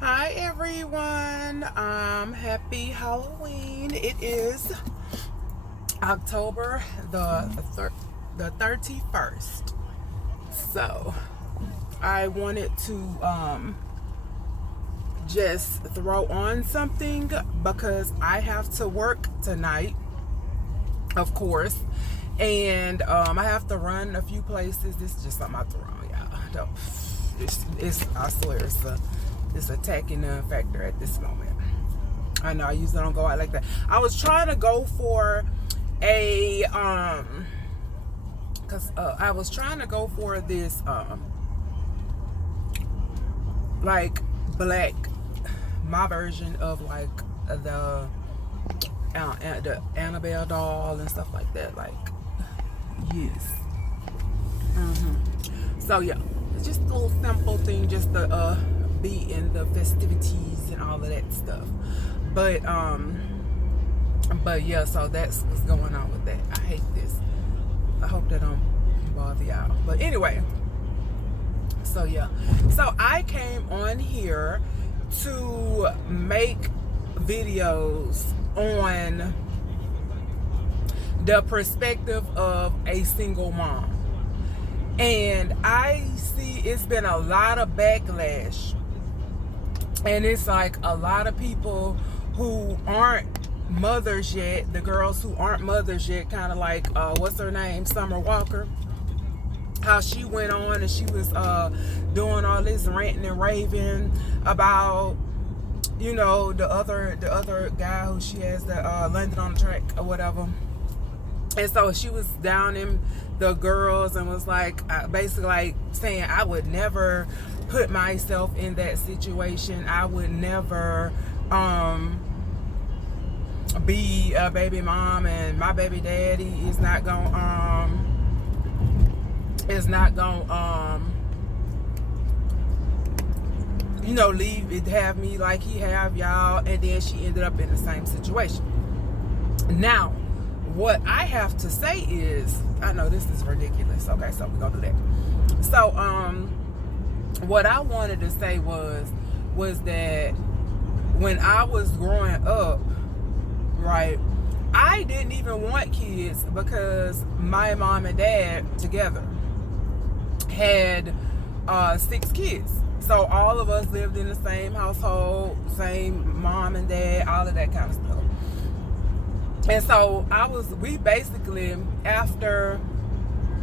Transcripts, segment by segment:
Hi everyone. Happy Halloween. It is October the 31st. So I wanted to just throw on something because I have to work tonight, of course. And I have to run a few places. This is just something I throw on, y'all. Don't it's I swear it's a tacky factor at this moment. I know I usually don't go out like that. I was trying to go for a I was trying to go for this like black, my version of like the Annabelle doll and stuff like that. Like, yes. So yeah, it's just a little simple thing, just to be in the festivities and all of that stuff. But yeah, so that's what's going on with that. I hate this. I hope that don't bother y'all. But anyway, so yeah, so I came on here to make videos on the perspective of a single mom. And I see it's been a lot of backlash. And it's like a lot of people who aren't mothers yet, the girls who aren't mothers yet, kind of like, what's her name, Summer Walker, how she went on and she was doing all this ranting and raving about, you know, the other guy who she has that landed on the track or whatever. And so she was down in the girls and was like, basically like saying, I would never put myself in that situation. I would never be a baby mom, and my baby daddy is not gonna you know, leave it, have me like he have y'all. And then she ended up in the same situation. Now, what I have to say is, I know this is ridiculous. Okay, so we're gonna do that. So, what I wanted to say was that when I was growing up, right, I didn't even want kids because my mom and dad together had 6 kids. So all of us lived in the same household, same mom and dad, all of that kind of stuff. And so we basically, after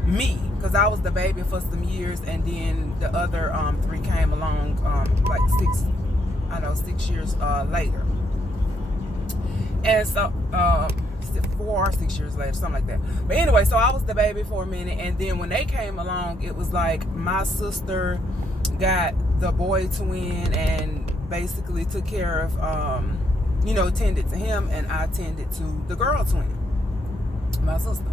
me, because I was the baby for some years, and then the other 3 came along like 6 years later. And so 4 or 6 years later, something like that. But anyway, so I was the baby for a minute, and then when they came along, it was like my sister got the boy twin and basically took care of you know, tended to him, and I tended to the girl twin, my sister.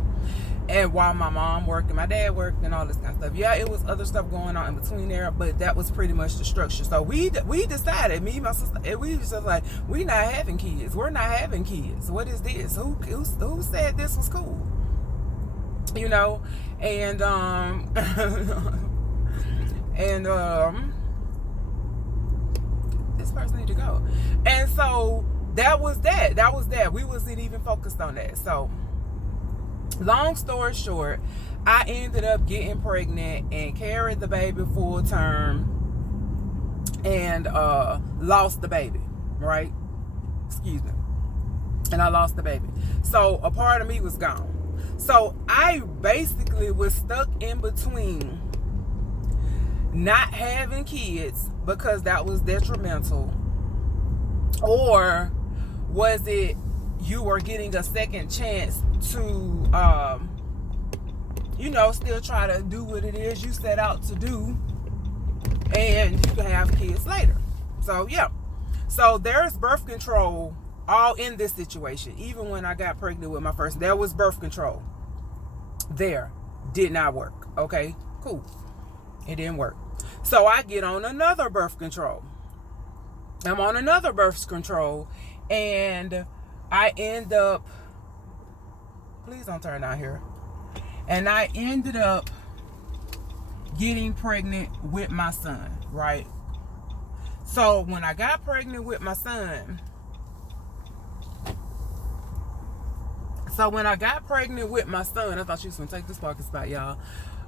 And while my mom worked and my dad worked and all this kind of stuff, yeah, it was other stuff going on in between there, but that was pretty much the structure. So we decided, me, my sister, and we was just like, we not having kids. We're not having kids. What is this? Who said this was cool? You know, and this person need to go. And so that was that. We wasn't even focused on that. So long story short, I ended up getting pregnant and carried the baby full term and lost the baby, right? Excuse me. And I lost the baby. So a part of me was gone. So I basically was stuck in between not having kids because that was detrimental, or was it you were getting a second chance to you know, still try to do what it is you set out to do, and you can have kids later. So yeah, so there's birth control all in this situation. Even when I got pregnant with my first, there was birth control there. Did not work. Okay, cool, it didn't work. So I get on another birth control. I'm on another birth control, and I end up, please don't turn out here, and I ended up getting pregnant with my son, right? So when I got pregnant with my son, I thought she was gonna take this parking spot, y'all.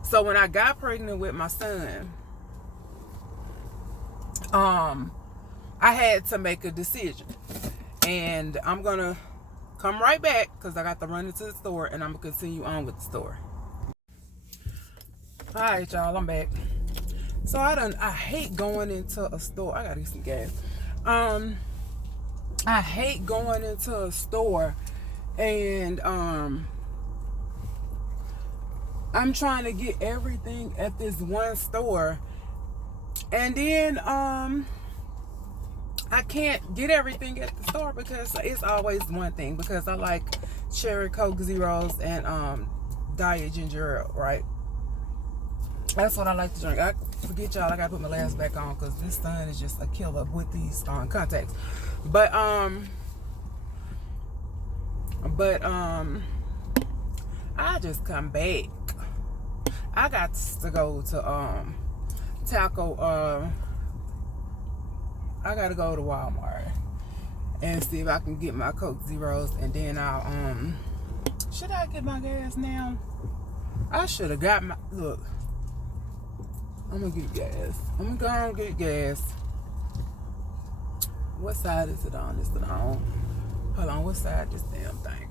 So when I got pregnant with my son, I had to make a decision. And I'm gonna come right back because I got to run into the store, and I'm gonna continue on with the story. Alright, y'all, I'm back. So I hate going into a store. I gotta get some gas. I hate going into a store and I'm trying to get everything at this one store, and then I can't get everything at the store because it's always one thing, because I like cherry Coke Zeros and Diet Ginger Ale, right? That's what I like to drink. I forget, y'all, I gotta put my glasses back on because this sun is just a killer with these contacts. But I just come back. I got to go to I gotta go to Walmart and see if I can get my Coke Zeros, and then I'll should I get my gas now? I should have got my look. I'm gonna get gas. I'm gonna go and get gas. What side is it on? Is it on? Hold on, what side this damn thing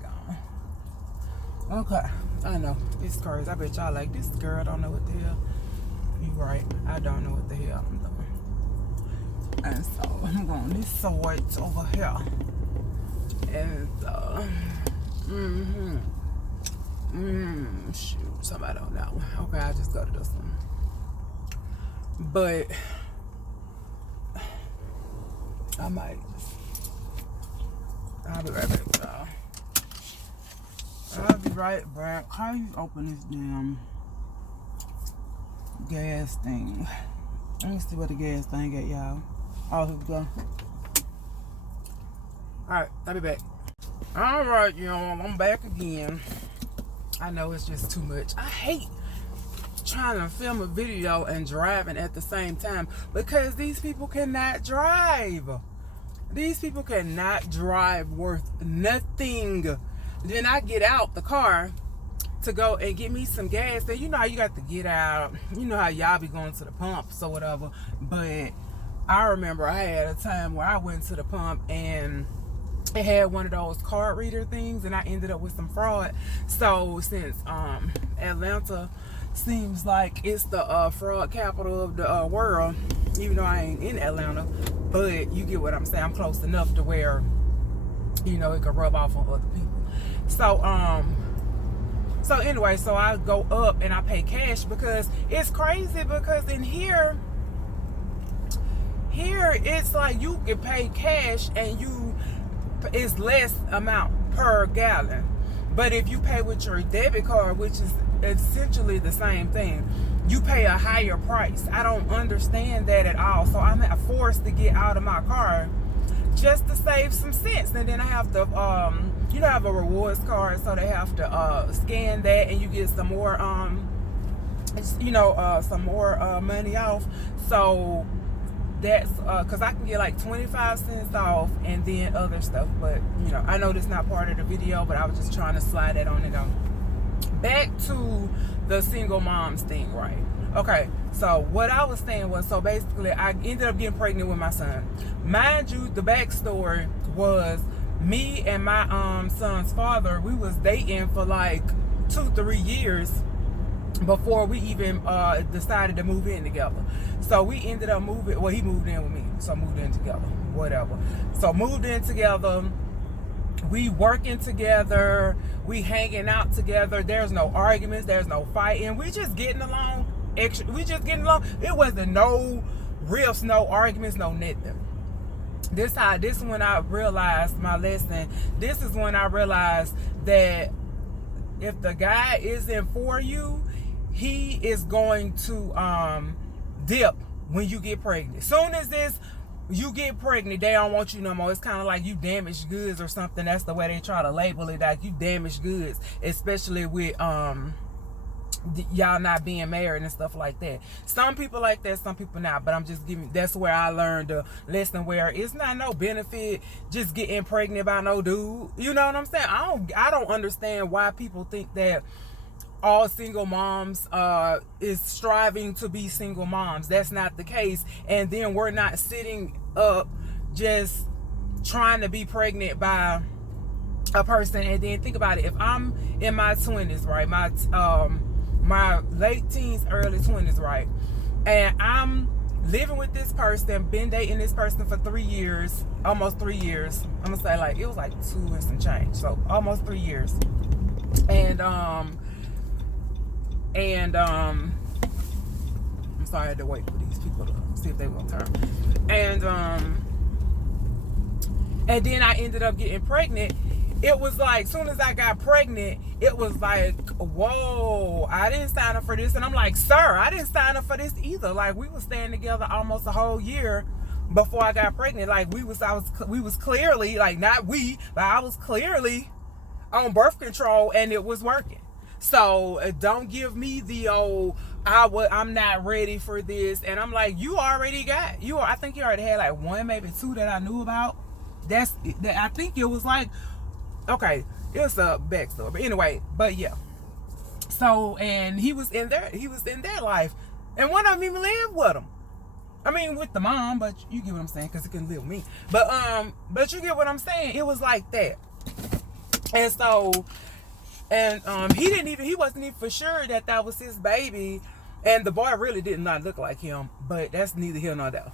on? Okay, I know. It's crazy. I bet y'all like, this girl don't know what the hell. You right. I don't know what the hell I'm doing. And so I'm going this side over here. And shoot, somebody don't know. Okay, I'll just go to this one. But I might just, I'll be right back, y'all. I'll be right back. How you open this damn gas thing? Let me see what the gas thing at, y'all. Oh, here we go. Alright, I'll be back. Alright, y'all, I'm back again. I know it's just too much. I hate trying to film a video and driving at the same time because these people cannot drive. These people cannot drive worth nothing. Then I get out the car to go and get me some gas. And you know how you got to get out. You know how y'all be going to the pumps or whatever. But I remember I had a time where I went to the pump and it had one of those card reader things, and I ended up with some fraud. So since Atlanta seems like it's the fraud capital of the world, even though I ain't in Atlanta, but you get what I'm saying. I'm close enough to where, you know, it could rub off on other people. So anyway, so I go up and I pay cash because it's crazy, because in here it's like you can pay cash and it's less amount per gallon. But if you pay with your debit card, which is essentially the same thing, you pay a higher price. I don't understand that at all. So I'm forced to get out of my car just to save some cents. And then I have to, you know, I have a rewards card, so they have to scan that, and you get some more, some more money off. So that's because I can get like 25 cents off and then other stuff. But, you know, I know this is not part of the video, but I was just trying to slide that on and go. Back to the single moms thing, right? Okay, so what I was saying was, so basically I ended up getting pregnant with my son. Mind you, the backstory was me and my son's father, we was dating for like 2-3 years before we even decided to move in together. So we ended up moving, well, he moved in with me, so moved in together, whatever. So moved in together, we working together, we hanging out together. There's no arguments, there's no fighting, we just getting along. It wasn't no riffs, no arguments, no nothing. This is when I realized my lesson. This is when I realized that if the guy isn't for you, he is going to dip when you get pregnant. Soon as you get pregnant, they don't want you no more. It's kind of like you damaged goods or something. That's the way they try to label it, like you damaged goods, especially with y'all not being married and stuff like that. Some people like that, some people not, but I'm just giving, that's where I learned the lesson, where it's not no benefit just getting pregnant by no dude. You know what I'm saying? I don't understand why people think that all single moms is striving to be single moms. That's not the case. And then we're not sitting up just trying to be pregnant by a person. And then think about it, if I'm in my 20s, right, my late teens, early 20s, right, and I'm living with this person, been dating this person for 3 years, almost 3 years. I'm gonna say, like, it was like 2 and some change, so almost 3 years. And I'm sorry, I had to wait for these people to see if they will turn. And then I ended up getting pregnant. It was like, soon as I got pregnant, it was like, whoa, I didn't sign up for this. And I'm like, sir, I didn't sign up for this either. Like, we were staying together almost a whole year before I got pregnant. Like, we was clearly, like, not we, but I was clearly on birth control, and it was working. So don't give me the old, I'm not ready for this. And I'm like, you already got, I think you already had like 1, maybe 2 that I knew about. I think it was like, okay, it's a backstory, but anyway, but yeah. So, and he was in their life, and one of them even lived with him. I mean, with the mom, but you get what I'm saying, because he couldn't live with me. But you get what I'm saying. It was like that. And so, and he wasn't even for sure that was his baby, and the boy really did not look like him. But that's neither here nor there.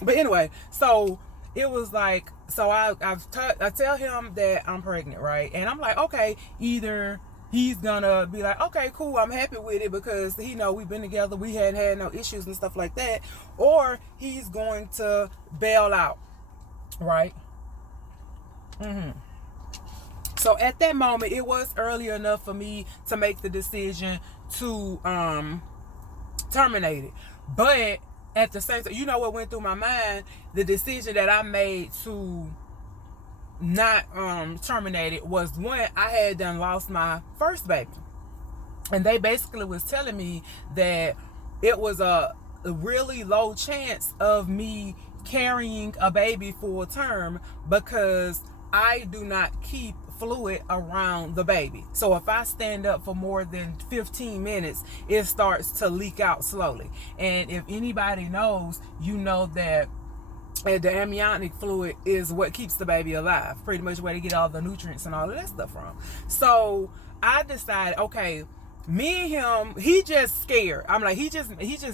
But anyway, so it was like, so I tell him that I'm pregnant, right? And I'm like, okay, either he's gonna be like, okay, cool, I'm happy with it, because he know we've been together, we hadn't had no issues and stuff like that, or he's going to bail out, right? So at that moment, it was early enough for me to make the decision to terminate it. But at the same time, you know what went through my mind? The decision that I made to not terminate it was, when I had done lost my first baby. And they basically was telling me that it was a really low chance of me carrying a baby full term, because I do not keep fluid around the baby. So if I stand up for more than 15 minutes, it starts to leak out slowly. And if anybody knows, you know that the amniotic fluid is what keeps the baby alive, pretty much where they get all the nutrients and all of that stuff from. So I decided, okay, me and him, he just scared. I'm like,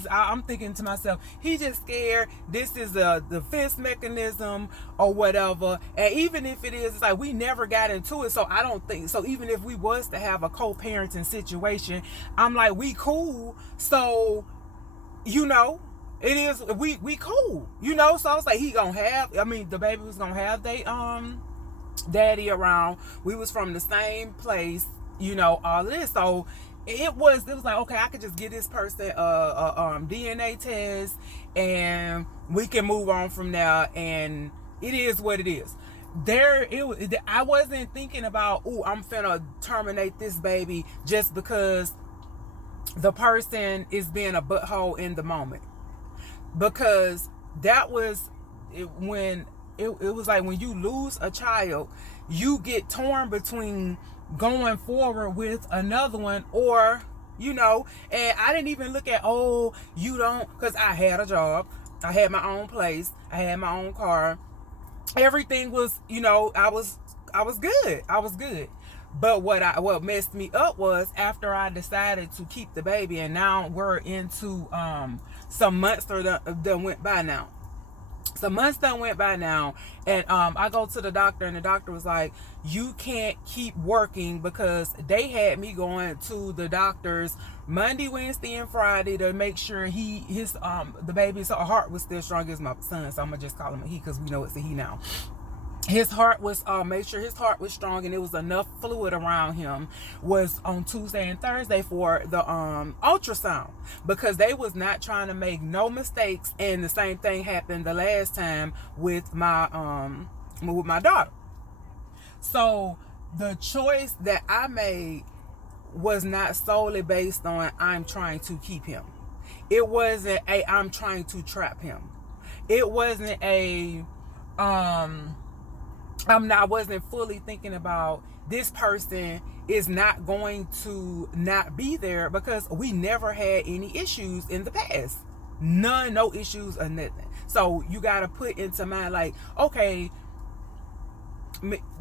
I'm thinking to myself, he just scared. This is a defense mechanism or whatever. And even if it is, it's like, we never got into it. So I don't think, so even if we was to have a co-parenting situation, I'm like, we cool. So, you know, it is, we cool, you know? So I was like, the baby was gonna have they daddy around. We was from the same place, you know, all this. So it was like, okay, I could just give this person a DNA test, and we can move on from there, and it is what it is. I wasn't thinking about, I'm finna terminate this baby just because the person is being a butthole in the moment. Because that was when it was like, when you lose a child, you get torn between going forward with another one, or, you know. And I didn't even look at, because I had a job, I had my own place, I had my own car, everything was, you know, I was good. But what messed me up was, after I decided to keep the baby, and now we're into some months that went by now. Some months done went by now, and I go to the doctor, and the doctor was like, you can't keep working, because they had me going to the doctors Monday, Wednesday, and Friday to make sure the baby's heart was still strong as my son, so I'm gonna just call him a he, because we know it's a he now. His heart was, made sure his heart was strong, and it was enough fluid around him, was on Tuesday and Thursday for the ultrasound, because they was not trying to make no mistakes. And the same thing happened the last time with my daughter. So the choice that I made was not solely based on I'm trying to keep him. It wasn't a I'm trying to trap him. It wasn't a I wasn't fully thinking about this person is not going to not be there, because we never had any issues in the past. None, no issues or nothing. So you got to put into mind, like, okay,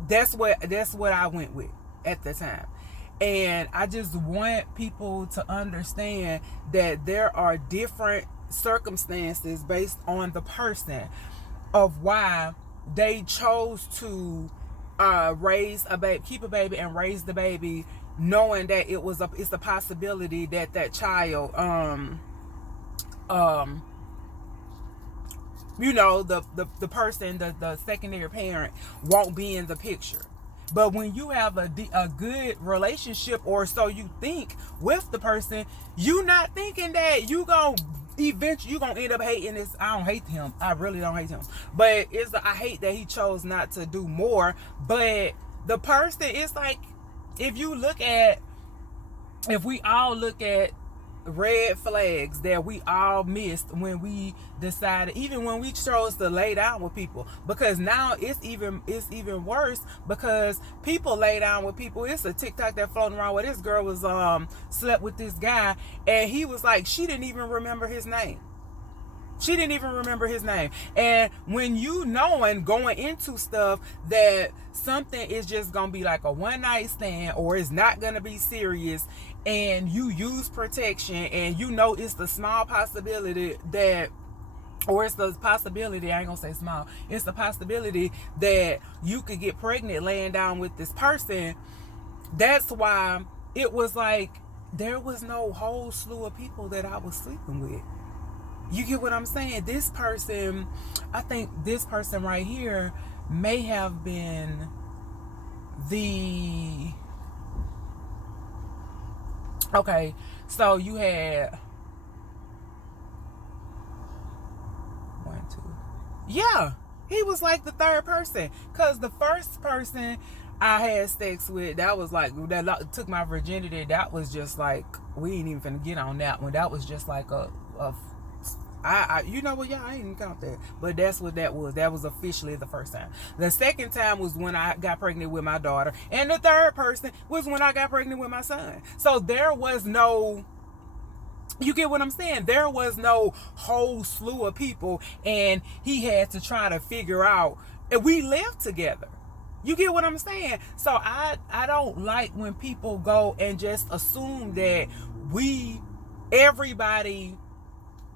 that's what I went with at the time. And I just want people to understand that there are different circumstances based on the person of why they chose to raise a baby, keep a baby and raise the baby, knowing that it's a possibility that that child the person, the secondary parent won't be in the picture. But when you have a good relationship, or so you think, with the person, you not thinking that you gonna end up hating this. I don't hate him. I really don't hate him. But I hate that he chose not to do more. But the person, it's like, if we all look at red flags that we all missed when we decided, even when we chose to lay down with people, because now it's even worse, because people lay down with people. It's a TikTok that floating around where this girl was slept with this guy, and he was like, she didn't even remember his name. And when you knowing going into stuff that something is just gonna be like a one night stand, or it's not gonna be serious, and you use protection, and you know it's the small possibility that, or it's the possibility, I ain't gonna say small, it's the possibility that you could get pregnant laying down with this person. That's why it was like, there was no whole slew of people that I was sleeping with. You get what I'm saying? This person, I think this person right here may have been okay, so you had 1, 2. Yeah, he was like the third person, because the first person I had sex with, that was like, that took my virginity, that was just like, we ain't even finna get on that one. That was just like you know what, y'all, I ain't even count that, but that's what that was. That was officially the first time. The second time was when I got pregnant with my daughter, and the third person was when I got pregnant with my son. So there was no, you get what I'm saying? There was no whole slew of people, and he had to try to figure out, and we lived together. You get what I'm saying? So I don't like when people go and just assume that everybody,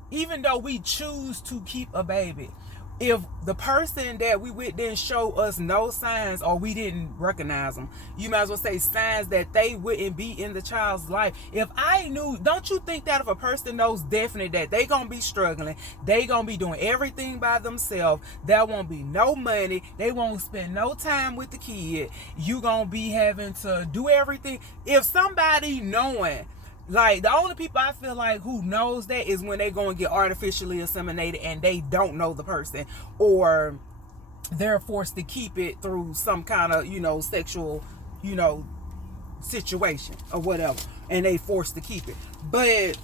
even though we choose to keep a baby, if the person that we with didn't show us no signs, or we didn't recognize them, you might as well say signs that they wouldn't be in the child's life. If I knew, don't you think that if a person knows definitely that they gonna be struggling, they gonna be doing everything by themselves, there won't be no money, they won't spend no time with the kid, you gonna be having to do everything. If somebody knowing, like, the only people I feel like who knows that is when they go and get artificially inseminated and they don't know the person, or they're forced to keep it through some kind of, sexual, situation or whatever, and they forced to keep it. But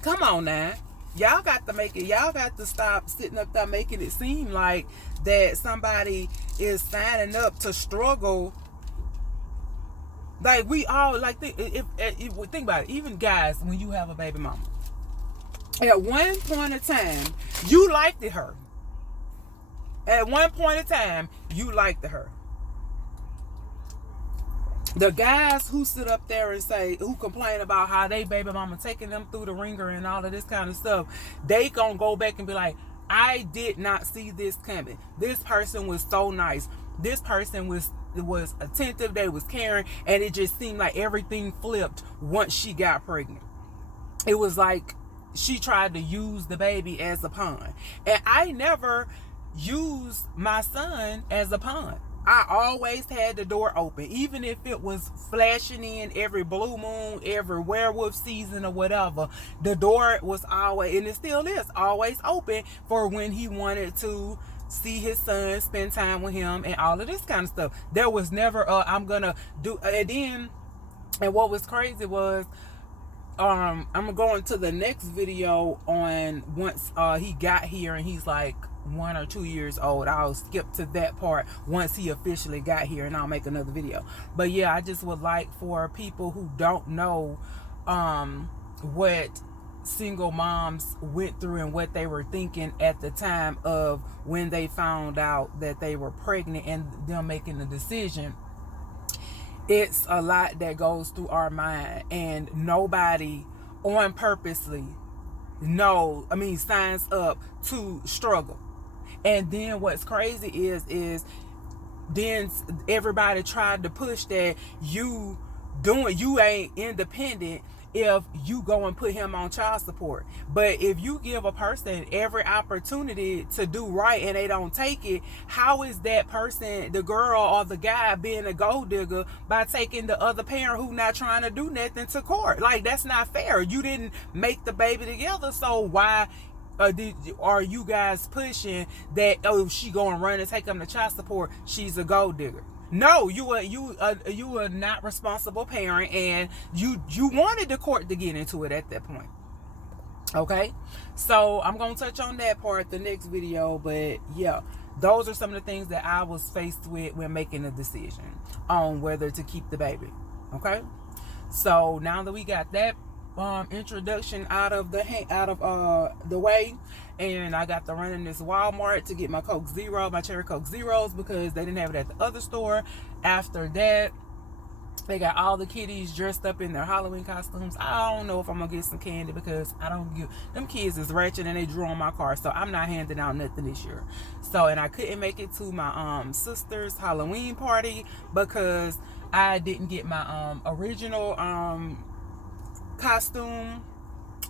come on now, y'all got to stop sitting up there making it seem like that somebody is signing up to struggle. Like, we all, like, think about it. Even guys, when you have a baby mama, at one point in time, you liked her. At one point in time, you liked her. The guys who sit up there and who complain about how they baby mama taking them through the ringer and all of this kind of stuff, they gonna go back and be like, I did not see this coming. This person was so nice. This person was attentive, they was caring, and it just seemed like everything flipped once she got pregnant. It was like she tried to use the baby as a pawn. And I never used my son as a pawn. I always had the door open, even if it was flashing in every blue moon, every werewolf season or whatever. The door was always, and it still is, always open for when he wanted to see his son, spend time with him, and all of this kind of stuff. There was never I'm gonna do. And then And what was crazy was, I'm going to the next video on once he got here and he's like 1 or 2 years old. I'll skip to that part once he officially got here, and I'll make another video. But yeah, I just would like for people who don't know what single moms went through and what they were thinking at the time of when they found out that they were pregnant and them making the decision. It's a lot that goes through our mind, and nobody on purposely signs up to struggle. And then what's crazy is then everybody tried to push that you ain't independent if you go and put him on child support. But if you give a person every opportunity to do right and they don't take it, how is that person, the girl or the guy, being a gold digger by taking the other parent who not trying to do nothing to court? Like, that's not fair. You didn't make the baby together, so why are you guys pushing that, oh, she going to run and take him to child support, she's a gold digger? No, you are not responsible parent, and you wanted the court to get into it at that point. Okay, so I'm gonna touch on that part the next video, but yeah, those are some of the things that I was faced with when making a decision on whether to keep the baby. Okay, so now that we got that introduction out of the way, and I got to run in this Walmart to get my Coke Zero, my cherry Coke Zeros, because they didn't have it at the other store. After that, they got all the kiddies dressed up in their Halloween costumes. I don't know if I'm gonna get some candy, because I don't give them kids is ratchet and they drew on my car, so I'm not handing out nothing this year. So, and I couldn't make it to my sister's Halloween party because I didn't get my original costume.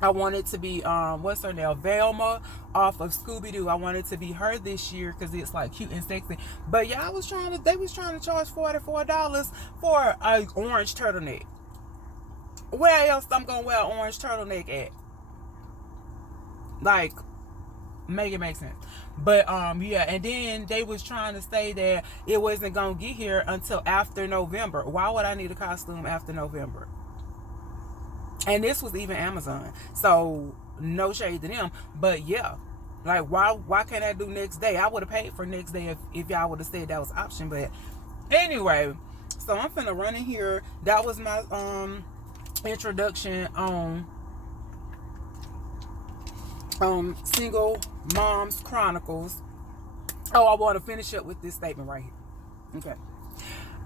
I wanted to be what's her name, Velma off of Scooby-Doo. I wanted to be her this year because it's like cute and sexy. But yeah, they was trying to charge $44 for an orange turtleneck. Where else I'm gonna wear an orange turtleneck at? Like, make it make sense. But yeah, and then they was trying to say that it wasn't gonna get here until after November. Why would I need a costume after November? And this was even Amazon, so no shade to them. But yeah, like, why can't I do next day? I would have paid for next day if y'all would have said that was an option. But anyway, so I'm finna run in here. That was my introduction on Single Moms Chronicles. Oh, I want to finish up with this statement right here. Okay.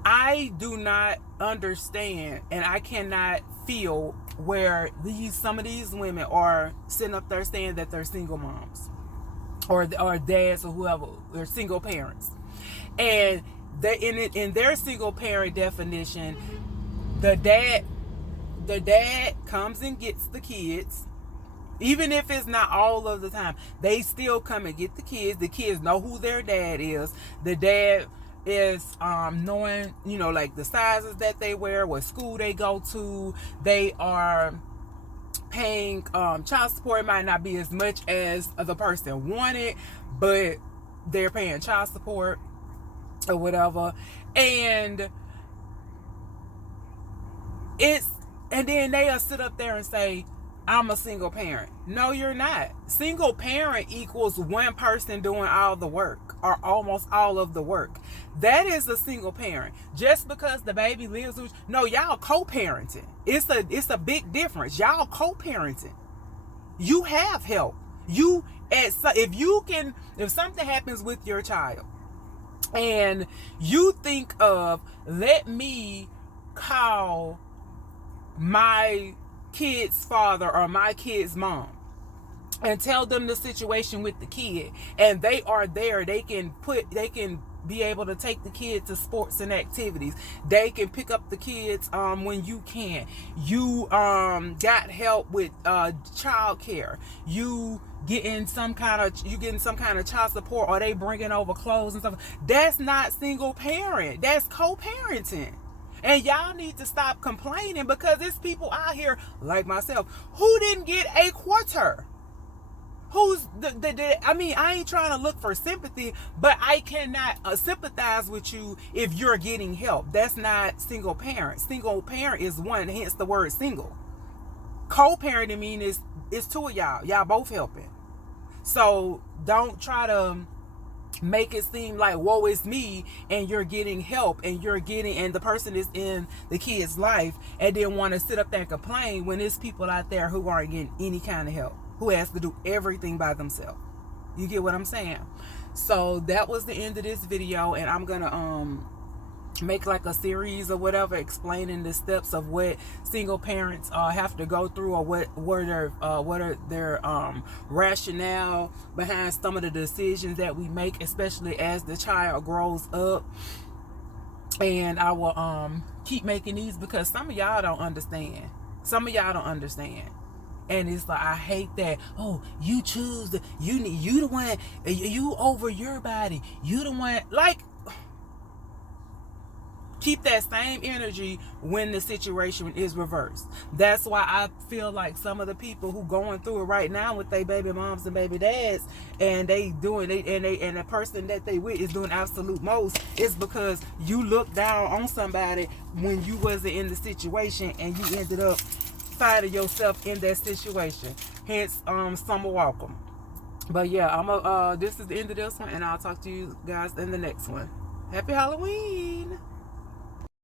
I do not understand, and I cannot feel where some of these women are sitting up there saying that they're single moms or dads or whoever, they're single parents, and they in their single parent definition, the dad comes and gets the kids. Even if it's not all of the time, they still come and get the kids. The kids know who their dad is. The dad is knowing, like the sizes that they wear, what school they go to. They are paying child support. It might not be as much as the person wanted, but they're paying child support or whatever. And then they'll sit up there and say, I'm a single parent. No, you're not. Single parent equals one person doing all the work, or almost all of the work. That is a single parent. Just because the baby lives with, no, y'all co-parenting. It's a big difference. Y'all co-parenting. You have help. If something happens with your child and you think of, let me call my kid's father or my kid's mom and tell them the situation with the kid, and they are there, they can be able to take the kid to sports and activities. They can pick up the kids when you can. You got help with child care. You getting some kind of child support, or they bringing over clothes and stuff. That's not single parent. That's co-parenting. And y'all need to stop complaining, because there's people out here like myself who didn't get a quarter. Who's I mean, I ain't trying to look for sympathy, but I cannot sympathize with you if you're getting help. That's not single parent. Single parent is one, hence the word single. Co-parenting mean is two of y'all both helping. So don't try to make it seem like, whoa, it's me, and you're getting help, and the person is in the kid's life, and then want to sit up there and complain when there's people out there who aren't getting any kind of help, who has to do everything by themselves. You get what I'm saying? So that was the end of this video, and I'm gonna make like a series or whatever explaining the steps of what single parents have to go through, or what are their rationale behind some of the decisions that we make, especially as the child grows up. And I will keep making these because some of y'all don't understand. And it's like, I hate that. Oh, you choose you the one, you over your body, you the one. Like, keep that same energy when the situation is reversed. That's why I feel like some of the people who going through it right now with their baby moms and baby dads, and and the person that they with is doing absolute most, is because you looked down on somebody when you wasn't in the situation, and you ended up finding yourself in that situation. Hence, summer welcome. But yeah, this is the end of this one, and I'll talk to you guys in the next one. Happy Halloween.